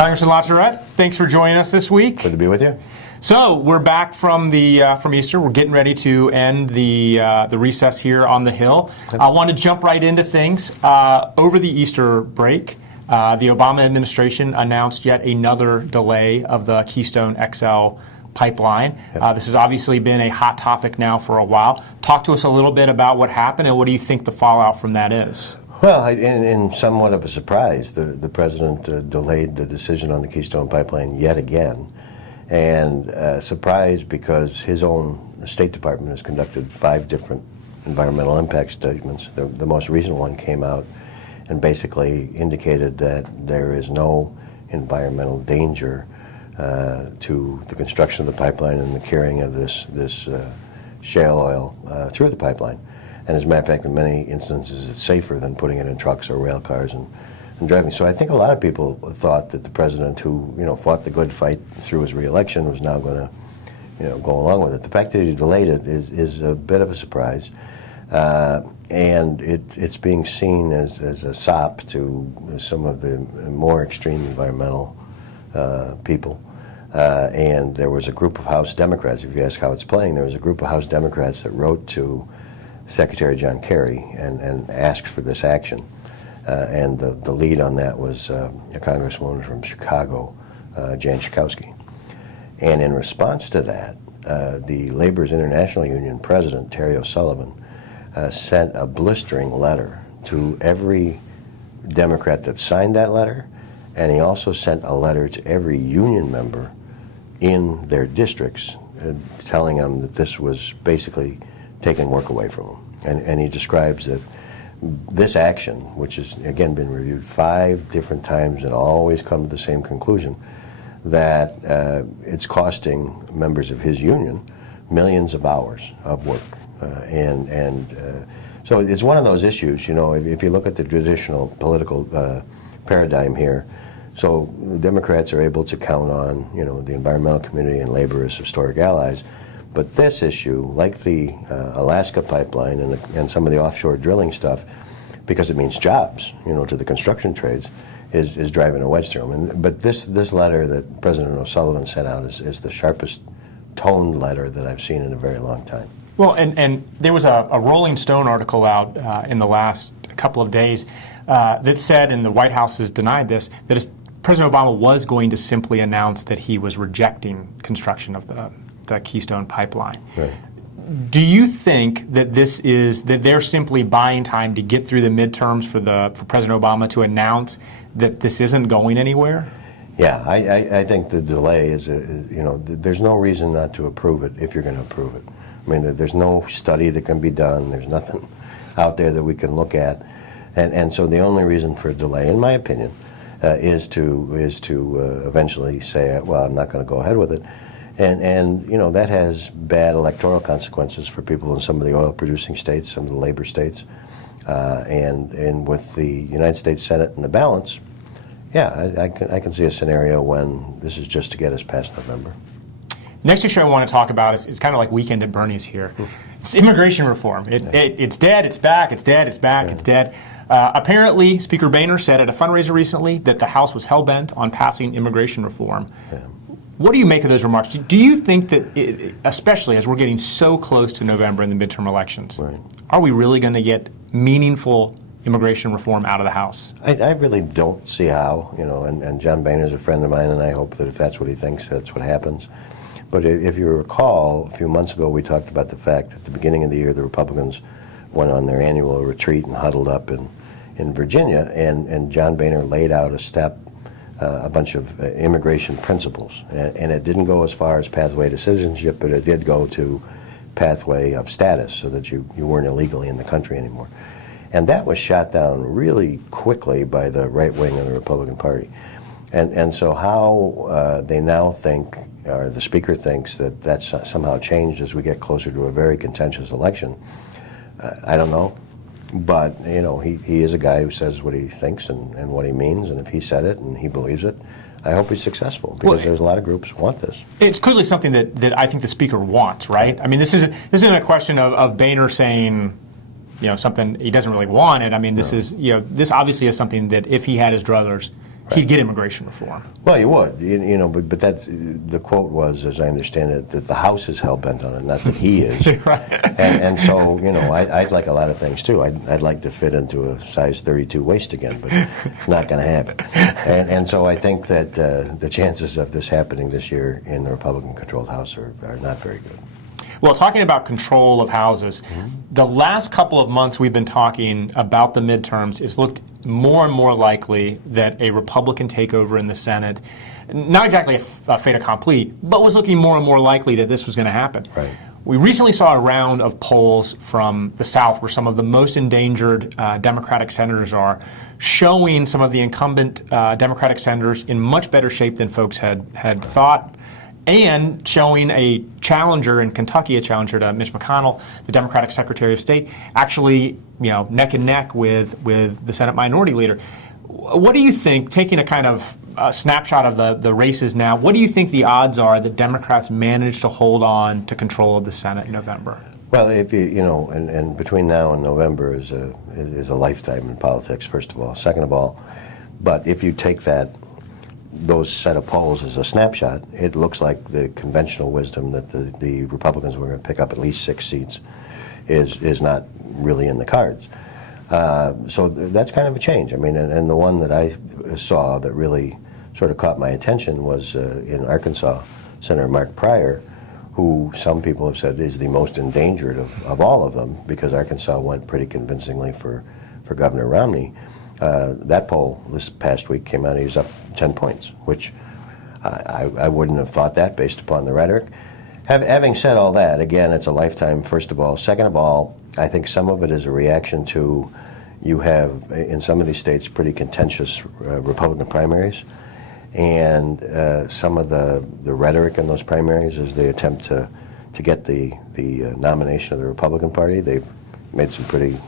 Congressman LaTourette, thanks for joining us this week. Good to be with you. So we're back from Easter. We're getting ready to end the recess here on the Hill. I want to jump right into things. Over the Easter break, the Obama administration announced yet another delay of the Keystone XL pipeline. This has obviously been a hot topic now for a while. Talk to us a little bit about what happened and what do you think the fallout from that is? Well, in somewhat of a surprise, the president delayed the decision on the Keystone pipeline yet again. And surprised because his own State Department has conducted 5 different environmental impact statements. The most recent one came out and basically indicated that there is no environmental danger to the construction of the pipeline and the carrying of this shale oil through the pipeline. And as a matter of fact, in many instances, it's safer than putting it in trucks or rail cars and driving. So I think a lot of people thought that the president, who fought the good fight through his reelection, was now going to go along with it. The fact that he delayed it is a bit of a surprise, and it's being seen as a sop to some of the more extreme environmental people. And there was a group of House Democrats. If you ask how it's playing, there was a group of House Democrats that wrote to Secretary John Kerry and asked for this action. And the lead on that was a congresswoman from Chicago, Jan Schakowsky. And in response to that, the Labor's International Union president, Terry O'Sullivan, sent a blistering letter to every Democrat that signed that letter, and he also sent a letter to every union member in their districts telling them that this was basically taking work away from them. And he describes that this action, which has, again, been reviewed 5 different times and always come to the same conclusion, that it's costing members of his union millions of hours of work. So it's one of those issues, if you look at the traditional political paradigm here, so Democrats are able to count on, the environmental community and labor as historic allies. But this issue, like the Alaska pipeline and some of the offshore drilling stuff, because it means jobs, to the construction trades, is driving a wedge through them. But this letter that President O'Sullivan sent out is the sharpest toned letter that I've seen in a very long time. Well, and there was a Rolling Stone article out in the last couple of days that said, and the White House has denied this, that President Obama was going to simply announce that he was rejecting construction of the Keystone pipeline. Right. Do you think that that they're simply buying time to get through the midterms for President Obama to announce that this isn't going anywhere? Yeah, I think the delay is there's no reason not to approve it if you're going to approve it. I mean, there's no study that can be done. There's nothing out there that we can look at, and so the only reason for a delay, in my opinion, is to eventually say, well, I'm not going to go ahead with it. And that has bad electoral consequences for people in some of the oil-producing states, some of the labor states, and with the United States Senate in the balance, yeah, I can see a scenario when this is just to get us past November. Next issue I want to talk about is kind of like Weekend at Bernie's here. It's immigration reform. It's dead, it's back, it's dead, it's back, it's dead. Apparently, Speaker Boehner said at a fundraiser recently that the House was hell-bent on passing immigration reform. Yeah. What do you make of those remarks? Do you think that, especially as we're getting so close to November in the midterm elections, right, are we really going to get meaningful immigration reform out of the House? I really don't see how, and John Boehner's a friend of mine, and I hope that if that's what he thinks, that's what happens. But if you recall, a few months ago we talked about the fact that at the beginning of the year the Republicans went on their annual retreat and huddled up in Virginia, and John Boehner laid out a bunch of immigration principles. And it didn't go as far as pathway to citizenship, but it did go to pathway of status so that you weren't illegally in the country anymore. And that was shot down really quickly by the right wing of the Republican Party. And so how they now think, or the Speaker thinks, that that's somehow changed as we get closer to a very contentious election, I don't know. But, he is a guy who says what he thinks and what he means, and if he said it and he believes it, I hope he's successful, because there's a lot of groups who want this. It's clearly something that I think the Speaker wants, right? I mean, this isn't a question of Boehner saying, something he doesn't really want it. I mean, this is, this obviously is something that if he had his druthers, he'd get immigration reform. Well, you would, but that's the quote was, as I understand it, that the House is hell bent on it, not that he is. Right. And so, I'd like a lot of things too. I'd like to fit into a size 32 waist again, but it's not going to happen. And so I think that the chances of this happening this year in the Republican-controlled House are not very good. Well, talking about control of houses, the last couple of months we've been talking about the midterms, it's looked more and more likely that a Republican takeover in the Senate, not exactly a fait accompli, but was looking more and more likely that this was going to happen. Right. We recently saw a round of polls from the South where some of the most endangered Democratic senators are, showing some of the incumbent Democratic senators in much better shape than folks had thought, and showing a challenger in Kentucky, a challenger to Mitch McDonald, the Democratic Secretary of State, actually, neck and neck with the Senate Minority Leader. What do you think, taking a kind of snapshot of the races now, what do you think the odds are that Democrats manage to hold on to control of the Senate in November? Well, if and between now and November is a lifetime in politics, first of all. Second of all, but if you take those set of polls as a snapshot, it looks like the conventional wisdom that the Republicans were going to pick up at least 6 seats is not really in the cards. So that's kind of a change. I mean, and the one that I saw that really sort of caught my attention was in Arkansas, Senator Mark Pryor, who some people have said is the most endangered of all of them, because Arkansas went pretty convincingly for Governor Romney. That poll this past week came out, he was up 10 points, which I wouldn't have thought that based upon the rhetoric. Having said all that, again, it's a lifetime, first of all. Second of all, I think some of it is a reaction to, you have, in some of these states, pretty contentious Republican primaries. And some of the rhetoric in those primaries is they attempt to get the nomination of the Republican Party. They've made some pretty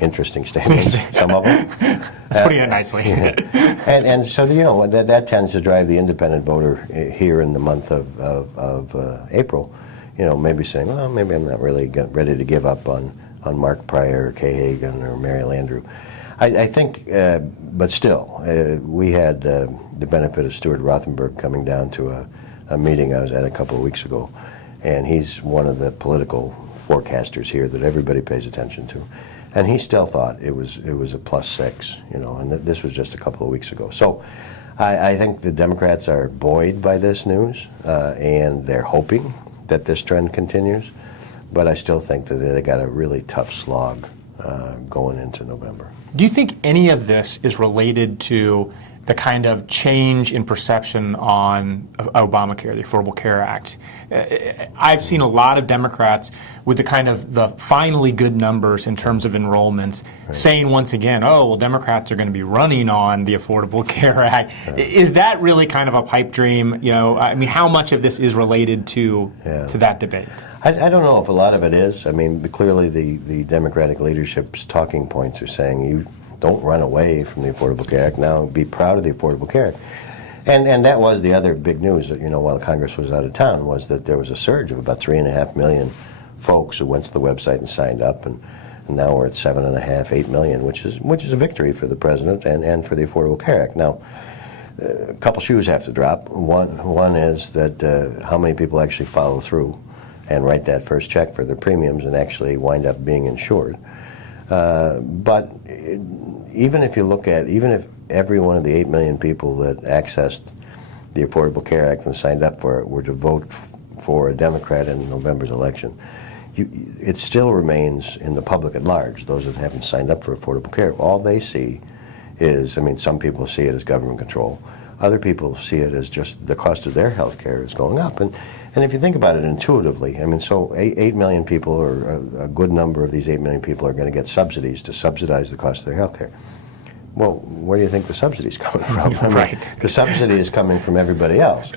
interesting statements, some of them. That's putting it nicely. And so, that tends to drive the independent voter here in the month of April, maybe saying, well, maybe I'm not really ready to give up on Mark Pryor or Kay Hagan or Mary Landrieu. I think, but still, we had the benefit of Stuart Rothenberg coming down to a meeting I was at a couple of weeks ago, and he's one of the political forecasters here that everybody pays attention to. And he still thought it was a +6, and this was just a couple of weeks ago. So I think the Democrats are buoyed by this news, and they're hoping that this trend continues. But I still think that they got a really tough slog going into November. Do you think any of this is related to the kind of change in perception on Obamacare, the Affordable Care Act? I've seen a lot of Democrats with the finally good numbers in terms of enrollments, right, saying once again, oh, well, Democrats are going to be running on the Affordable Care Act. Right. Is that really kind of a pipe dream? I mean, how much of this is related to that debate? I don't know if a lot of it is. I mean, clearly the Democratic leadership's talking points are saying you don't run away from the Affordable Care Act. Now be proud of the Affordable Care Act. And that was the other big news, while Congress was out of town, was that there was a surge of about 3.5 million folks who went to the website and signed up, and now we're at 7.5, 8 million, which is a victory for the president and for the Affordable Care Act. Now, a couple shoes have to drop. One is that how many people actually follow through and write that first check for their premiums and actually wind up being insured. But even if every one of the 8 million people that accessed the Affordable Care Act and signed up for it were to vote for a Democrat in November's election, it still remains in the public at large, those that haven't signed up for affordable care. All they see is, some people see it as government control. Other people see it as just the cost of their health care is going up. And if you think about it intuitively, so 8 million people, or a good number of these 8 million people, are going to get subsidies to subsidize the cost of their health care. Well, where do you think the subsidy is coming from? Right. The subsidy is coming from everybody else.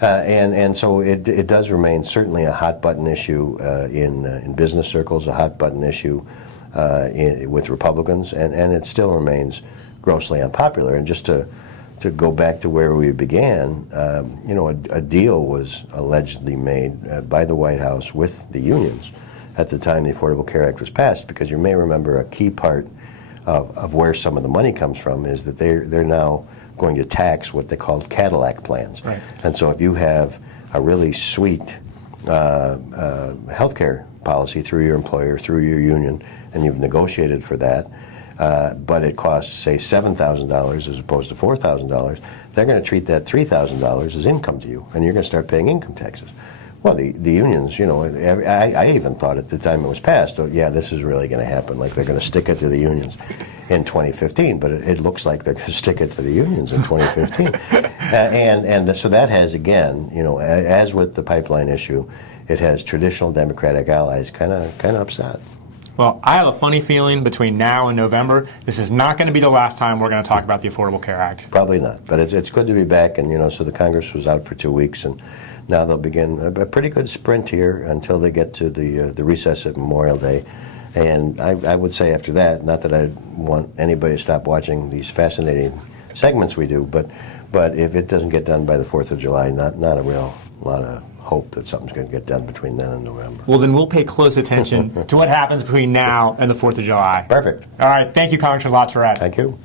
And so it does remain certainly a hot button issue in business circles, a hot button issue with Republicans, and it still remains grossly unpopular. And just to go back to where we began, a deal was allegedly made by the White House with the unions at the time the Affordable Care Act was passed, because you may remember a key part of where some of the money comes from is that they're now going to tax what they called Cadillac plans. Right. And so if you have a really sweet health care policy through your employer, through your union, and you've negotiated for that, but it costs, say, $7,000 as opposed to $4,000, they're going to treat that $3,000 as income to you, and you're going to start paying income taxes. Well, the unions, you know, I even thought at the time it was passed, oh, yeah, this is really going to happen. Like, they're going to stick it to the unions in 2015, but it looks like they're going to stick it to the unions in 2015. And so that has, again, you know, as with the pipeline issue, it has traditional Democratic allies kind of upset. Well, I have a funny feeling between now and November, this is not going to be the last time we're going to talk about the Affordable Care Act. Probably not, but it's good to be back. And, you know, so the Congress was out for 2 weeks, and now they'll begin a pretty good sprint here until they get to the recess at Memorial Day. And I would say after that, not that I want anybody to stop watching these fascinating segments we do, but if it doesn't get done by the 4th of July, not a real lot of hope that something's going to get done between then and November. Well, then we'll pay close attention to what happens between now and the 4th of July. Perfect. All right. Thank you, Congressman LaTourette. Thank you.